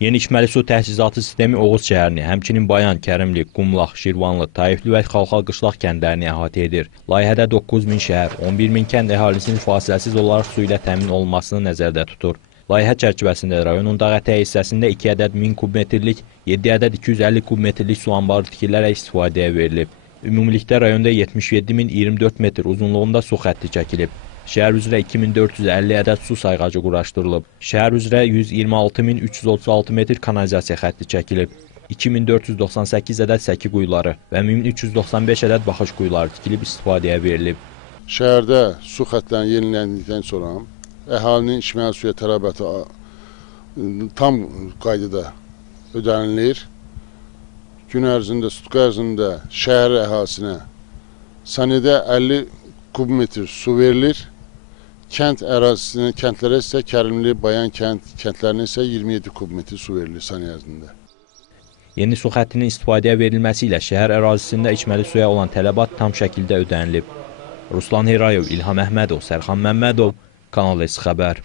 Yeni içməli su təchizatı sistemi Oğuz şəhərini, həmçinin Bayan, Kərimli, Qumlaq, Şirvanlı, Taifli və Xalxal qışlaq kəndlərini əhatə edir. Layihədə 9000 şəhər, 11000 kənd əhalisinin fasiləsiz olaraq su ilə təmin olunmasını nəzərdə tutur. Layihə çərçivəsində rayonun dağətəyi hissəsində 2 ədəd 1000 kubmetrlik, 7 ədəd 250 kubmetrlik su anbarı tikilərək istifadəyə verilib. Ümumilikdə rayonda 77024 metr uzunluğunda su xətti çəkilib. Şəhər üzrə 2450 ədəd su sayğacı quraşdırılıb. Şəhər üzrə 126336 metr kanalizasiya xətti çəkilib. 2498 ədəd səki quyuları və 1395 ədəd baxış quyuları tikilib istifadəyə verilib. Şəhərdə su xəttlərinin yeniləndikdən sonra əhalinin içməli suya tələbatı tam qaydada ödənilir. Gün ərzində, sutqa ərzində şəhər əhalisinə saniyədə 50 kubmetr su verilir. Kənd ərazisinə, kəndlərə isə Kərimli, Bayan kənd, kəndlərinə isə 27 kubmetr su verilir saniyə ərzində. Yeni su xəttinin istifadəyə verilməsi ilə şəhər ərazisində içməli suya olan tələbat tam şəkildə ödənilib. Ruslan Herayev, İlham Əhmədov, Sərxan Məmmədov, Kanal S xəbər.